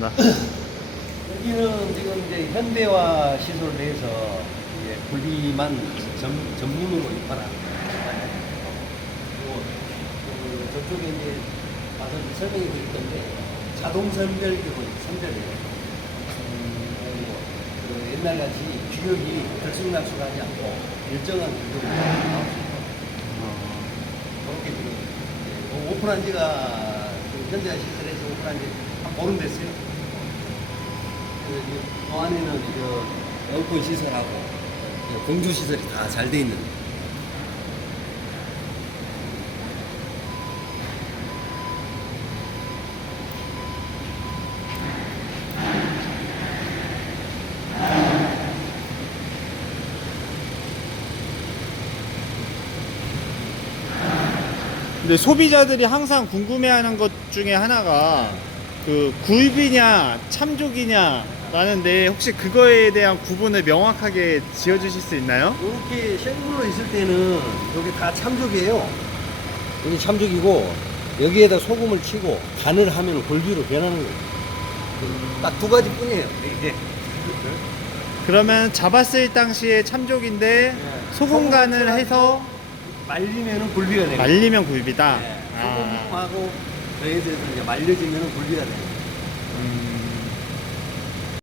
알겠습니다. 여기는 지금 이제 현대화 시설을 내서 이제 굴비만 전, 전문으로 입하라는 그리고 그 저쪽에 이제 와서 설명해 드릴 건데 자동 선별 기본 선별이에요. 음, 그리고 그 옛날같이 규격이 들쑥날쑥하지 않고 일정한 규격으로 나올 수 있고 그렇게 뭐 오픈한 지가 그 현대화 시설에서 오픈한 지 한 보름 됐어요. 그 안에는 저 에어컨 시설하고 그 공조 시설이 다 잘 돼 있는. 근데 소비자들이 항상 궁금해하는 것 중에 하나가 그 구입이냐 참족이냐 라는데 혹시 그거에 대한 구분을 명확하게 지어주실 수 있나요? 이렇게 생물로 있을 때는 여기 다 참족이에요. 여기 참족이고 여기에다 소금을 치고 간을 하면 골비로 변하는 거예요. 딱 두 가지 뿐이에요. 이게. 그러면 잡았을 당시에 참족인데 네. 소금 간을 해서 말리면은 골비가 되고. 말리면 구입이다. 네. 아, 소금하고 더해서 이제 말려지면은 골비가 돼요. 음,